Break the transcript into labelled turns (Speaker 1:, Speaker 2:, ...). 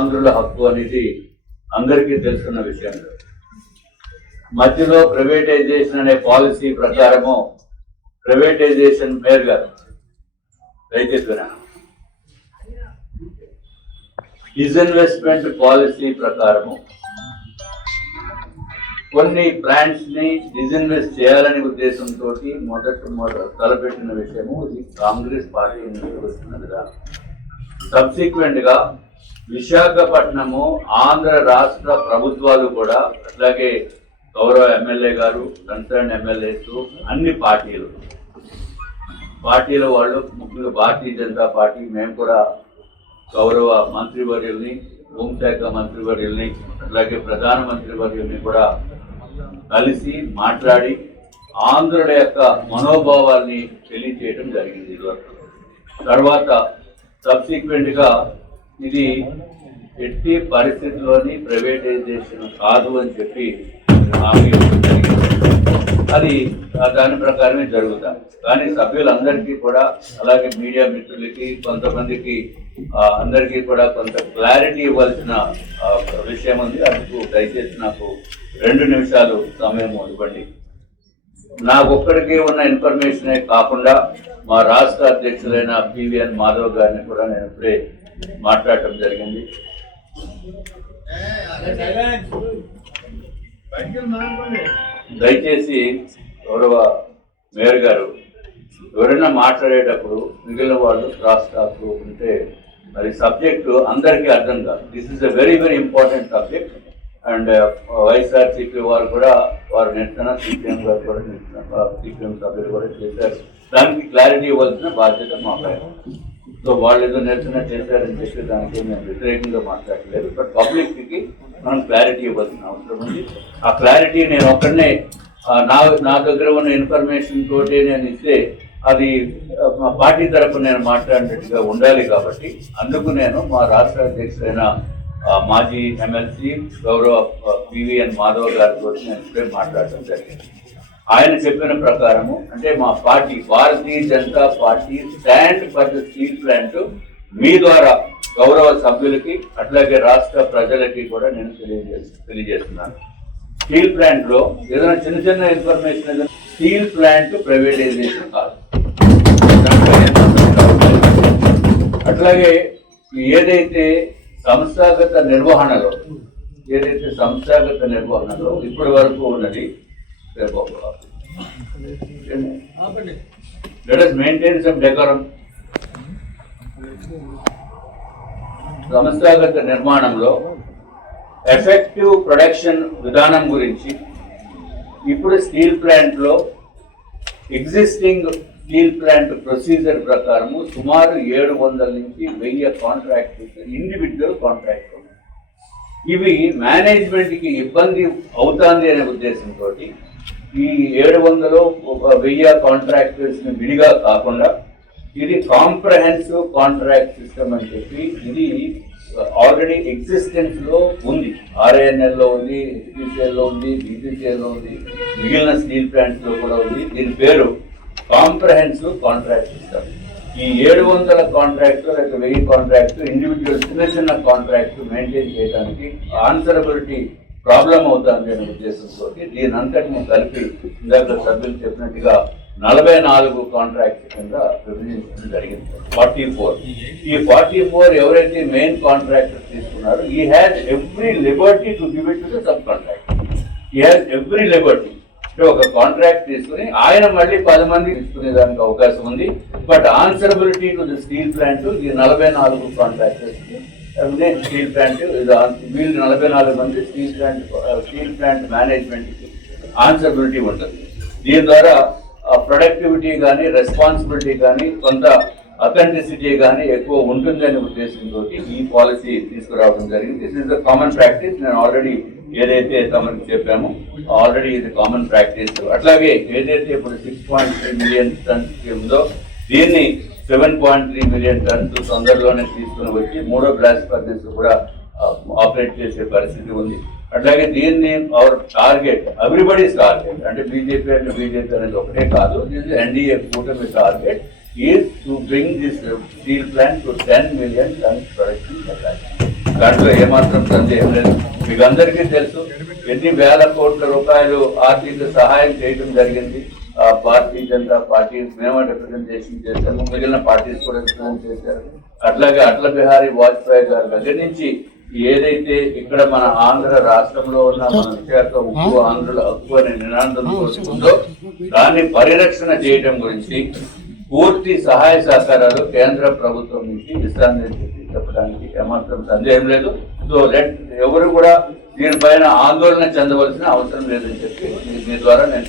Speaker 1: ఆంధ్రుల హక్కు అనేది అందరికీ తెలుసున్న విషయం. మధ్యలో ప్రైవేటైజేషన్ అనే పాలసీ ప్రకారము ప్రైవేటైజేషన్ మేరగా గారు దయచేసి పాలసీ ప్రకారము కొన్ని బ్రాండ్స్ని డిస్ఇన్వెస్ట్ చేయాలనే ఉద్దేశంతో మొదట మొదట తలపెట్టిన విషయము ఇది కాంగ్రెస్ పార్టీ నుంచి వస్తున్నదిగా సబ్సిక్వెంట్గా విశాఖపట్నము ఆంధ్ర రాష్ట్ర ప్రభుత్వాలు కూడా అట్లాగే గౌరవ ఎమ్మెల్యే గారు కన్సర్న్ ఎమ్మెల్యేస్ అన్ని పార్టీలు. పార్టీల వాళ్ళు ముఖ్యంగా భారతీయ జనతా పార్టీ మేము కూడా గౌరవ మంత్రివర్యుల్ని హోంశాఖ మంత్రివర్యుల్ని అట్లాగే ప్రధానమంత్రి వర్యుల్ని కూడా కలిసి మాట్లాడి ఆంధ్రుల యొక్క మనోభావాల్ని తెలియజేయడం జరిగింది తర్వాత సబ్సిక్వెంట్గా ఇది ఎట్టి పరిస్థితుల్లోని ప్రైవేటైజేషన్ కాదు అని చెప్పి హామీ అది ఆ దాని ప్రకారమే జరుగుతాయి కానీ సభ్యులందరికీ కూడా అలాగే మీడియా మిత్రులకి కొంతమందికి అందరికీ కూడా కొంత క్లారిటీ ఇవ్వాల్సిన విషయం ఉంది. అందుకు దయచేసి నాకు రెండు నిమిషాలు సమయం ఇవ్వండి. నాకు ఒక్కడికి ఉన్న ఇన్ఫర్మేషనే కాకుండా మా రాష్ట్ర అధ్యక్షులైన పివిఎన్ మాధవ్ గారిని కూడా నేను ఇప్పుడే మాట్లాడటం జరిగింది. దయచేసి గౌరవ మేయర్ గారు ఎవరైనా మాట్లాడేటప్పుడు మిగిలిన వాళ్ళు క్రాస్ టాక్ ఉంటే మరి సబ్జెక్టు అందరికీ అర్థం కాదు. This is a very very important subject and YSRCP వారు కూడా వారు నిరసన సిపిఎం గారు కూడా నిరసన సిపిఎం సభ్యులు కూడా చేశారు. దానికి క్లారిటీ ఇవ్వాల్సిన బాధ్యత మా పైన సో వాళ్ళు ఏదో నిరసన చేశారని చెప్పి దానికి మేము వ్యతిరేకంగా మాట్లాడలేదు. బట్ పబ్లిక్కి మనం క్లారిటీ ఇవ్వాల్సిన అవసరం ఉంది. ఆ క్లారిటీ నేను ఒక్కడనే నా నా దగ్గర ఉన్న ఇన్ఫర్మేషన్ తోటి నేను ఇస్తే అది మా పార్టీ తరపున నేను మాట్లాడినట్టుగా ఉండాలి కాబట్టి అందుకు నేను మా రాష్ట్ర అధ్యక్షుడైన మాజీ ఎమ్మెల్సీ గౌరవ పివిఎన్ మాధవ్ గారితో నేను ఇప్పుడే మాట్లాడటం జరిగింది. ఆయన చెప్పిన ప్రకారము అంటే మా party Bharatiya Janata party stand for the steel plant మీ ద్వారా గౌరవ సభ్యులకి అట్లాగే రాష్ట్ర ప్రజలకి కూడా నేను తెలియజే తెలియజేస్తున్నాను. స్టీల్ ప్లాంట్లో ఏదైనా చిన్న చిన్న ఇన్ఫర్మేషన్ ఏదైనా స్టీల్ ప్లాంట్ ప్రైవేటైజేషన్ కాదు. అట్లాగే ఏదైతే సంస్థాగత నిర్వహణలో ఏదైతే సంస్థాగత నిర్వహణలో ఇప్పటి వరకు ఉన్నది లెట్ us సంస్థాగత నిర్మాణంలో ఎఫెక్టివ్ ప్రొడక్షన్ విధానం గురించి ఇప్పుడు స్టీల్ ప్లాంట్లో ఎగ్జిస్టింగ్ స్టీల్ ప్లాంట్ ప్రొసీజర్ ప్రకారము సుమారు ఏడు వందల నుంచి వెయ్యి కాంట్రాక్ట్ ఇండివిజువల్ కాంట్రాక్ట్ ఇవి మేనేజ్మెంట్కి ఇబ్బంది అవుతుంది అనే ఉద్దేశంతో ఈ ఏడు వందలు ఒక వెయ్యి కాంట్రాక్టర్స్ని విడిగా కాకుండా ఇది కాంప్రహెన్సివ్ కాంట్రాక్ట్ సిస్టమ్ అని చెప్పి ఇది ఆల్రెడీ ఎగ్జిస్టెన్స్లో ఉంది. ఆర్ఐఎన్ఎల్లో ఉంది హెచ్పిసిఎల్లో ఉంది బీపీసీఎల్లో ఉంది మిగిలిన స్టీల్ ప్లాంట్స్లో కూడా ఉంది. దీని పేరు కాంప్రహెన్సివ్ కాంట్రాక్ట్ సిస్టమ్. ఈ ఏడు వందల కాంట్రాక్ట్ లేక వెయ్యి కాంట్రాక్ట్ ఇండివిజువల్ చిన్న చిన్న కాంట్రాక్ట్ మెయింటైన్ చేయడానికి ఆన్సరబిలిటీ ప్రాబ్లం అవుతుంది అనే ఉద్దేశంతో దీని అంతటిని కలిపి ఇందాక సభ్యులు చెప్పినట్టుగా నలభై నాలుగు కాంట్రాక్ట్స్ కింద విభజించడం జరిగింది. ఫార్టీ ఫోర్ ఈ ఫార్టీ ఫోర్ ఎవరైతే మెయిన్ కాంట్రాక్టర్ తీసుకున్నారో he has every liberty to give it to the sub contract he has every liberty అంటే ఒక కాంట్రాక్ట్ తీసుకుని ఆయన మళ్ళీ పది మంది తీసుకునే దానికి అవకాశం ఉంది. But answerability to the steel plant ఈ నలభై నాలుగు కాంట్రాక్టర్స్ స్టీల్ ప్లాంట్ వీళ్ళు నలభై నాలుగు మంది steel plant steel plant management answerability ఉంటుంది. దీని ద్వారా ప్రొడక్టివిటీ కానీ రెస్పాన్సిబిలిటీ కానీ కొంత అథెంటిసిటీ కానీ ఎక్కువ ఉంటుందనే ఉద్దేశంతో ఈ పాలసీ తీసుకురావడం జరిగింది. This is the common practice నేను ఆల్రెడీ ఏదైతే తమకు చెప్పామో ఆల్రెడీ ఇది కామన్ ప్రాక్టీస్ అట్లాగే ఏదైతే ఇప్పుడు six point three million tons ఉందో దీన్ని seven point three million tons తొందరలోనే తీసుకుని వచ్చి మూడో బ్లాస్ట్ ఫర్నెస్ కూడా ఆపరేట్ చేసే పరిస్థితి ఉంది. అట్లాగే దీన్ని అవర్ టార్గెట్ ఎవ్రీబడీస్ టార్గెట్ అంటే బీజేపీ అంటే బీజేపీ అనేది ఒకటే కాదు దిస్ ఎన్డీఏ కూటమి target is to bring this steel plant to ten million tons production దాంట్లో ఏమాత్రం సందేహం లేదు. మీకు అందరికీ తెలుసు ఎన్ని వేల కోట్ల రూపాయలు ఆర్థిక సహాయం చేయడం జరిగింది. భారతీయ జనతా పార్టీ మేము రిప్రజెంటేషన్ చేశాము. మిగిలిన పార్టీస్ కూడా రిప్రజెంట్ చేశారు. అట్లాగే అటల్ బిహారీ వాజ్పేయి గారి దగ్గర నుంచి ఏదైతే ఇక్కడ మన ఆంధ్ర రాష్ట్రంలో ఉన్న మన విశాఖ ఉక్కు ఆంధ్రుల హక్కు అనే నినాదం ఉందో దాన్ని పరిరక్షణ చేయడం గురించి పూర్తి సహాయ సహకారాలు కేంద్ర ప్రభుత్వం నుంచి ఇస్తానని చెప్పి చెప్పడానికి ఏమాత్రం సందేహం లేదు. సో లెట్ ఎవరు కూడా దీనిపైన ఆందోళన చెందవలసిన అవసరం లేదని చెప్పి మీ- ద్వారా నేను